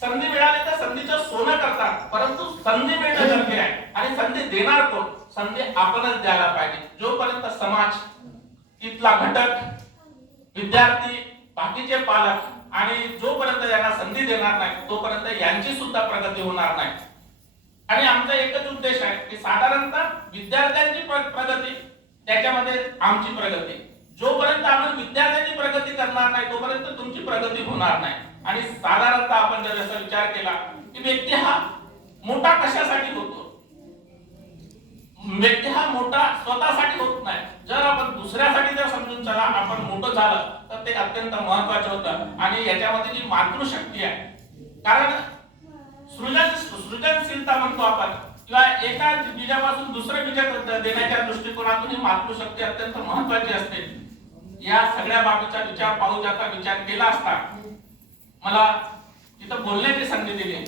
संधी मिळाली तर संधीचं सोनं करतात, परंतु संधी मिळणं गरजेचं आहे आणि संधी देणार कोण? संधी आपणच द्यायला पाहिजे. जोपर्यंत समाज, इथला घटक, विद्यार्थी, बाकीचे पालक आणि जोपर्यंत यांना संधी देणार नाही तोपर्यंत यांची सुद्धा प्रगती होणार नाही. आणि आमचा एकच उद्देश आहे की साधारणतः विद्यार्थ्यांची प्रगती, त्याच्यामध्ये आमची प्रगती. जोपर्यंत आपण विद्यार्थ्यांची प्रगती करणार नाही तोपर्यंत तुमची प्रगती होणार नाही. आणि साधारणतः आपण जर असा विचार केला की व्यक्ती हा मोठा कशासाठी होतो? व्यक्ती हा मोठा स्वतःसाठी होत नाही. जर आपण दुसऱ्यासाठी जर समजून चला आपण मोठं झालं तर ते अत्यंत महत्वाचं होतं. आणि याच्यामध्ये जी मातृशक्ती आहे, कारण सृजनशीलता म्हणतो आपण किंवा एका बीजापासून दुसऱ्या बीजात देण्याच्या दृष्टिकोनातून ही मातृशक्ती अत्यंत महत्वाची असते. या सगळ्या बाबीचा विचार पाहूजाचा विचार केला असता मला तिथं बोलण्याची संधी दिली